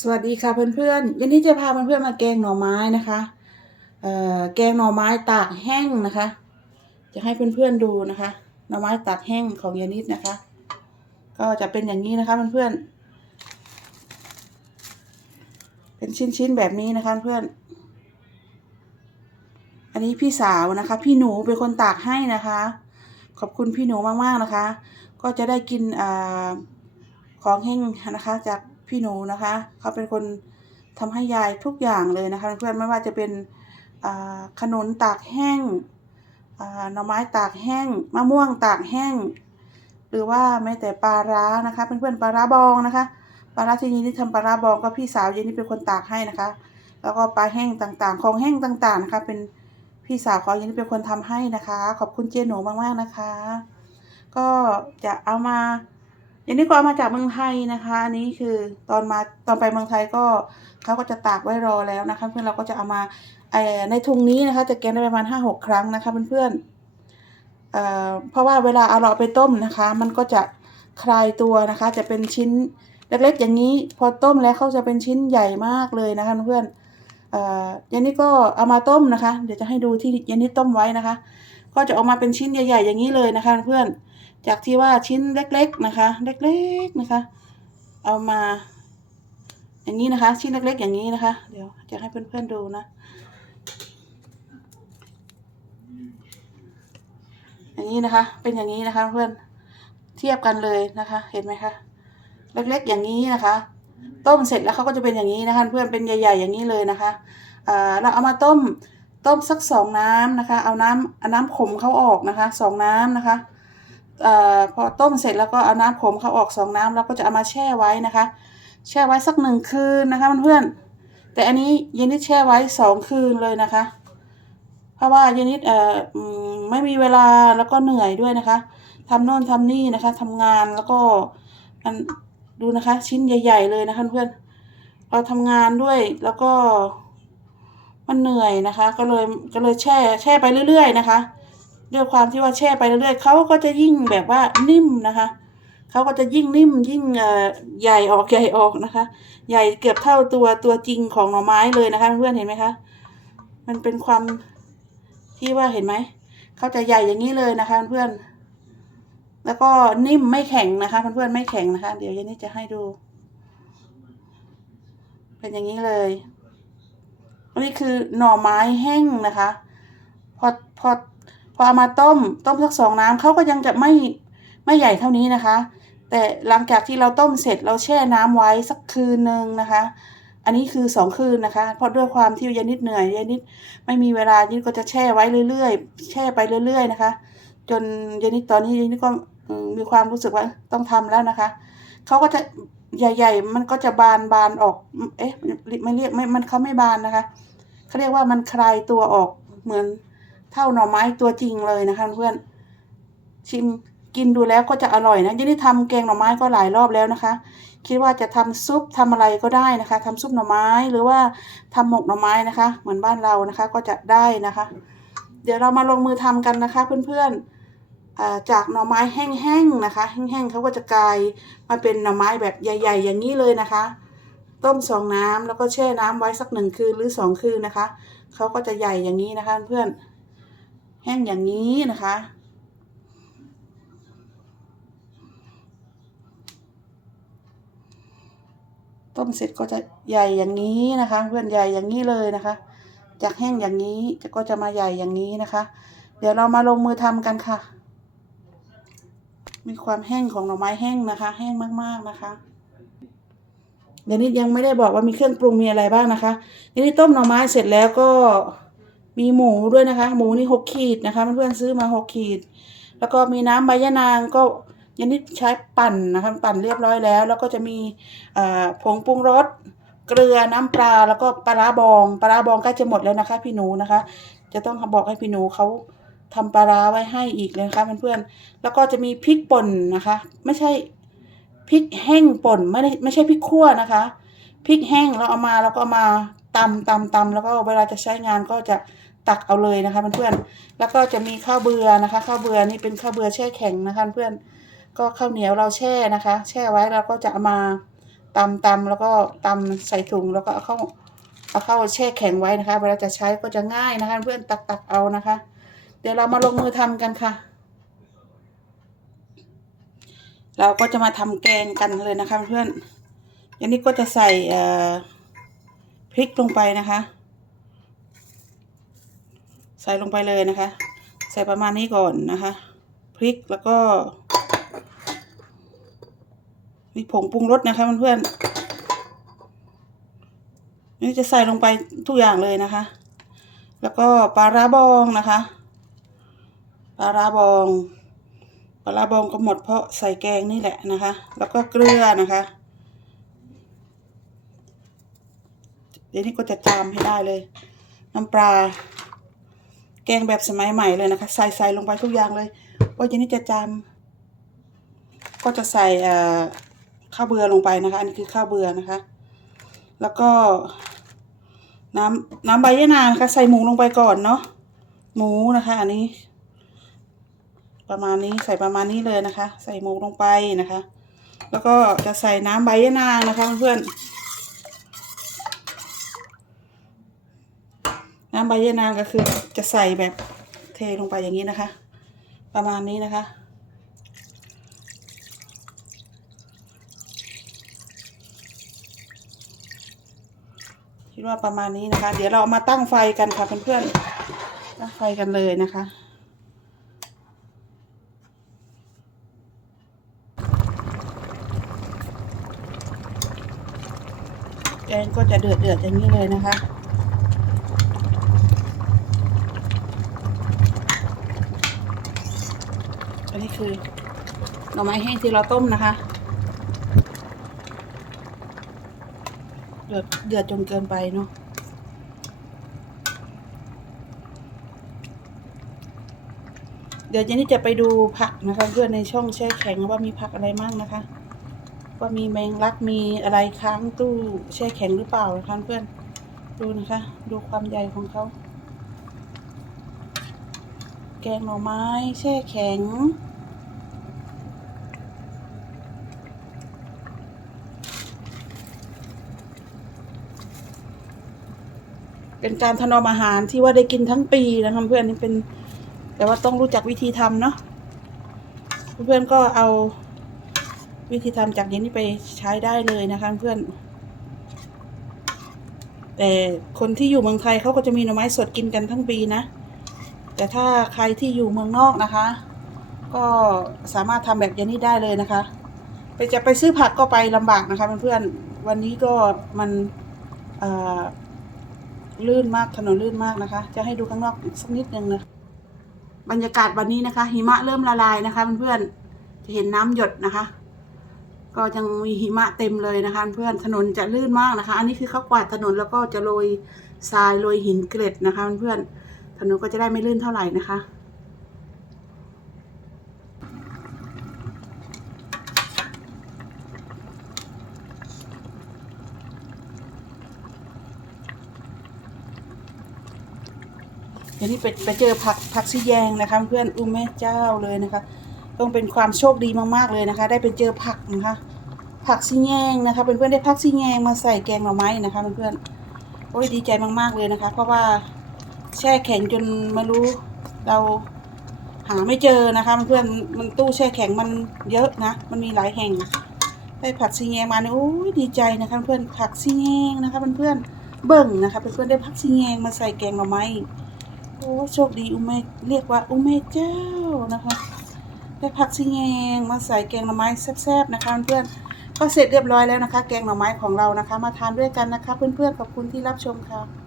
สวัสดีค่ะเพื่อนๆวันนี้จะพาเพื่อนๆมาแกงหน่อไม้นะคะเอ่อแกงหน่อไม้ตากแห้งนะคะ จะให้เพื่อนๆดูนะคะ หน่อไม้ตากแห้งของยานิดนะคะ ก็จะเป็นอย่างนี้นะคะเพื่อนๆเป็นชิ้นๆแบบนี้นะคะเพื่อนอันนี้พี่สาวนะคะ พี่หนูเป็นคนตากให้นะคะ ขอบคุณพี่หนูมากๆนะคะ ก็จะได้กินอ่าของแห้งนะคะจาก พี่หนูนะคะเขาเป็นคนทำให้ยายทุกอย่างเลยนะคะเพื่อนไม่ว่าจะเป็นอ่าขนุนตากแห้งหน่อไม้ตากแห้งมะม่วงตากแห้ง หรือว่าแม้แต่ปลาร้านะคะเพื่อนๆปลาร้าบองนะคะปลาร้าที่นี้ที่ทำปลาร้าบองก็พี่สาวเยนนี่เป็นคนตากให้นะคะ แล้วก็ปลาแห้งต่างๆ ของแห้งต่างๆนะคะเป็นพี่สาวเขาเยนนี่เป็นคนทำให้นะคะ ขอบคุณเจหนูมากๆนะคะ ก็จะเอามา อย่างนี้ก็เอามาจากเมืองไทยนะคะ อันนี้คือตอนมาตอนไปเมืองไทยก็เขาก็จะตากไว้รอแล้วนะคะ เพื่อนเราก็จะเอามาในถุงนี้นะคะ จะแกงได้ประมาณห้าหกครั้งนะคะเพื่อนๆเอ่อเพราะว่าเวลาเอาเราไปต้มนะคะ มันก็จะคลายตัวนะคะ จะเป็นชิ้นเล็กๆ อย่างนี้พอต้มแล้วเขาจะเป็นชิ้นใหญ่มากเลยนะคะเพื่อนๆเอ่อยันนี้ก็เอามาต้มนะคะ เดี๋ยวจะให้ดูที่ยันนี้ต้มไว้นะคะ ก็จะออกมาเป็นชิ้นใหญ่ ๆ อย่างนี้เลยนะคะเพื่อน จากที่ว่าชิ้นเล็กๆนะคะ เล็กๆนะคะ เอามา อย่างนี้นะคะ ชิ้นเล็กๆ อย่างนี้นะคะ เดี๋ยวจะให้เพื่อนๆดูนะ อย่างนี้นะคะ เป็นอย่างนี้นะคะ เพื่อนเทียบกันเลยนะคะ เห็นไหมคะ เล็กๆ อย่างนี้นะคะ ต้มเสร็จแล้วเขาก็จะเป็นอย่างนี้นะคะ เพื่อนเป็นใหญ่ ๆ อย่างนี้เลยนะคะเราเอามาต้มต้มสักสองน้ำนะคะ เอาน้ำเอาน้ำขมเขาออกนะคะสองน้ำนะคะ อพอต้มเสร็จแล้วก็เอาน้ำขมเขาออกสองน้ำแล้วก็จะเอามาแช่ไว้นะคะ แช่ไว้สักหนึ่งคืนนะคะเพื่อนๆแต่อันนี้เยนนิดแช่ไว้สองคืนเลยนะคะ เพราะว่าเยนนิดเอ่อไม่มีเวลาแล้วก็เหนื่อยด้วยนะคะทำโน่นทำนี่นะคะทำงานแล้วก็มันดูนะคะ ชิ้นใหญ่ ๆ เลยนะคะเพื่อนเราทำงานด้วยแล้วก็มันเหนื่อยนะคะ ก็เลยก็เลยแช่แช่ไปเรื่อย ๆ นะคะ ด้วยความที่ว่าแช่ไปเรื่อยๆเขาก็จะยิ่งแบบว่านิ่มนะคะเขาก็จะยิ่งนิ่มยิ่งใหญ่ออกใหญ่ออกนะคะ ใหญ่เกือบเท่าตัวตัวจริงของหน่อไม้เลยนะคะ เพื่อนเห็นไหมคะ มันเป็นความที่ว่าเห็นไหมเขาจะใหญ่อย่างนี้เลยนะคะเพื่อนแล้วก็นิ่มไม่แข็งนะคะเพื่อนๆไม่แข็งนะคะ เดี๋ยวยันนี่จะให้ดู เป็นอย่างนี้เลยอันนี้คือหน่อไม้แห้งนะคะ พอพอ พอเอามาต้มต้มสักสองน้ำเขาก็ยังจะไม่ไม่ใหญ่เท่านี้นะคะ แต่หลังจากที่เราต้มเสร็จเราแช่น้ำไว้สักคืนหนึ่งนะคะ อันนี้คือสองคืนนะคะ เพราะด้วยความที่ยานิดเหนื่อยยานิดไม่มีเวลายานิดก็จะแช่ไว้เรื่อยๆ แช่ไปเรื่อย ๆ นะคะ จนยานิดตอนนี้ยานิดก็มมีความรู้สึกว่าต้องทำแล้วนะคะเขาก็จะใหญ่ ๆ มันก็จะบานบานออก เอ๊ะไม่เรียกไม่มันเขาไม่บานนะคะเขาเรียกว่ามันคลายตัวออกเหมือน เท่าหน่อไม้ตัวจริงเลยนะคะเพื่อนชิมกินดูแล้วก็จะอร่อยนะยังได้ทำแกงหน่อไม้ก็หลายรอบแล้วนะคะ คิดว่าจะทำซุปทำอะไรก็ได้นะคะทำซุปหน่อไม้หรือว่าทำหมกหน่อไม้นะคะ เหมือนบ้านเรานะคะก็จะได้นะคะ เดี๋ยวเรามาลงมือทำกันนะคะ เพื่อนๆอ่าจากหน่อไม้แห้งๆนะคะ แห้งๆเขาก็จะกลายมาเป็นหน่อไม้แบบใหญ่ ๆ อย่างนี้เลยนะคะ ต้มสองน้ำแล้วก็แช่น้ำไว้สักหนึ่งคืนหรือสองคืนนะคะเขาก็จะใหญ่อย่างนี้นะคะ เพื่อน แห้งอย่างนี้นะคะ ต้มเสร็จก็จะใหญ่อย่างนี้นะคะ เพื่อนใหญ่อย่างนี้เลยนะคะ จากแห้งอย่างนี้จะก็จะมาใหญ่อย่างนี้นะคะ เดี๋ยวเรามาลงมือทำกันค่ะ มีความแห้งของหน่อไม้แห้งนะคะ แห้งมากๆนะคะเดี๋ยวนี้ยังไม่ได้บอกว่ามีเครื่องปรุงมีอะไรบ้างนะคะนี้ต้มหน่อไม้เสร็จแล้วก็ มีหมูด้วยนะคะ หมูนี่หกขีดนะคะเพื่อนๆซื้อมาหกขีด แล้วก็มีน้ำใบยะนางก็ยันนิดใช้ปั่นนะคะปั่นเรียบร้อยแล้ว แล้วก็จะมีผงปรุงรสเกลือน้ำปลาแล้วก็ปลาร้าบองปลาร้าบองใกล้จะหมดแล้วนะคะ พี่หนูนะคะ จะต้องบอกให้พี่หนูเขาทำปลาร้าไว้ให้อีกเลยนะคะเพื่อนๆแล้วก็จะมีพริกป่นนะคะ ไม่ใช่พริกแห้งป่นไม่ได้ไม่ใช่พริกขั่วนะคะพริกแห้งเราเอามาแล้วก็เอามาตำตำตำแล้วก็เวลาจะใช้งานก็จะ ตักเอาเลยนะคะเพื่อนๆแล้วก็จะมีข้าวเบือนะคะ ข้าวเบือนี่เป็นข้าวเบือแช่แข็งนะคะเพื่อนก็ข้าวเหนียวเราแช่นะคะ แช่ไว้เราก็จะเอามาตำตำแล้วก็ตำใส่ถุงแล้วก็เอาเข้าเอาเข้าแช่แข็งไว้นะคะ เวลาจะใช้ก็จะง่ายนะคะ เพื่อนตักตักเอานะคะ เดี๋ยวเรามาลงมือทำกันค่ะ เราก็จะมาทำแกงกันเลยนะคะเพื่อนอันนี้ก็จะใส่พริกลงไปนะคะ ใส่ลงไปเลยนะคะ ใส่ประมาณนี้ก่อนนะคะพริกแล้วก็มีผงปรุงรสนะคะเพื่อนๆนี่จะใส่ลงไปทุกอย่างเลยนะคะ แล้วก็ปลาร้าบองนะคะปลาร้าบองปลาร้าบองก็หมดเพราะใส่แกงนี่แหละนะคะ แล้วก็เกลือนะคะเดี๋ยวนี้ก็จะจามให้ได้เลย น้ำปลา แกงแบบสมัยใหม่เลยนะคะ ใส่ใส่ลงไปทุกอย่างเลยว่าจะนี่จะจามก็จะใส่ข้าวเบือลงไปนะคะ อันนี้คือข้าวเบือนะคะ แล้วก็ น้ำน้ำใบยะนางนะคะ ใส่หมูลงไปก่อนเนาะหมูนะคะ อันนี้ ประมาณนี้ใส่ประมาณนี้เลยนะคะ ใส่หมูลงไปนะคะ แล้วก็จะใส่น้ำใบยะนางนะคะเพื่อนๆ น้ำใบยะนางก็คือจะใส่แบบเทลงไปอย่างนี้นะคะ ประมาณนี้นะคะ คิดว่าประมาณนี้นะคะ เดี๋ยวเราเอามาตั้งไฟกันค่ะเพื่อนๆตั้งไฟกันเลยนะคะแกงก็จะเดือดเดือดๆอย่างนี้เลยนะคะ นนี้คือหน่อไม้แห้งที่เราต้มนะคะ เดือดเดือดจนเกินไปเนาะเดี๋ยวเจนนี่จะไปดูผักนะคะ เพื่อนในช่องแช่แข็งว่ามีผักอะไรมั่งนะคะ ว่ามีแมงลักมีอะไรค้างตู้แช่แข็งหรือเปล่านะคะเพื่อนดูนะคะ ดูความใหญ่ของเขา แกงหน่อไม้แช่แข็ง เป็นการถนอมอาหารที่ว่าได้กินทั้งปีนะคะเพื่อนนี่เป็น แต่ว่าต้องรู้จักวิธีทำเนาะเพื่อนก็เอาวิธีทำจากนี้นี่ไปใช้ได้เลยนะคะเพื่อนแต่คนที่อยู่เมืองไทยเขาก็จะมีหน่อไม้สดกินกันทั้งปีนะ แต่ถ้าใครที่อยู่เมืองนอกนะคะ ก็สามารถทำแบบนี้ได้เลยนะคะ ไปจะไปซื้อผักก็ไปลำบากนะคะเพื่อนๆวันนี้ก็มันอ่อ ลื่นมากถนนลื่นมากนะคะ จะให้ดูข้างนอกอีกสักนิดนึงนะบรรยากาศวันนี้นะคะ หิมะเริ่มละลายนะคะเพื่อนๆจะเห็นน้ำหยดนะคะ ก็ยังมีหิมะเต็มเลยนะคะ เพื่อนถนนจะลื่นมากนะคะ อันนี้คือเขากวาดถนนแล้วก็จะโรยทรายโรยหินเกล็ดนะคะ เพื่อนๆถนนก็จะได้ไม่ลื่นเท่าไหร่นะคะ เดี๋ยวนี้ไปไปเจอผักผักซีแยงนะคะ เพื่อนอุ้มแม่เจ้าเลยนะคะ ต้องเป็นความโชคดีมากๆเลยนะคะ ได้ไปเจอผักนะคะ ผักซีแยงนะคะเพื่อนๆได้ผักซีแยงมาใส่แกงหน่อไม้นะคะเพื่อนๆโอ้ยดีใจมากๆเลยนะคะ เพราะว่าแช่แข็งจนไม่รู้เราหาไม่เจอนะคะเพื่อนมันตู้แช่แข็งมันเยอะนะ มันมีหลายแห่งได้ผักซีแยงมาเนี่ยโอ้ยดีใจนะคะเพื่อนผักซีแยงนะคะเพื่อนๆเบิ่งนะคะเพื่อนๆได้ผักซีแยงมาใส่แกงหน่อไม้ โอ้โชคดีอุเมเรียกว่าอุเมเจ้านะคะได้ผักซีแงงมาใส่แกงหน่อไม้แซ่บๆนะคะเพื่อนก็เสร็จเรียบร้อยแล้วนะคะ แกงหน่อไม้ของเรานะคะ มาทานด้วยกันนะคะ เพื่อนๆขอบคุณที่รับชมค่ะ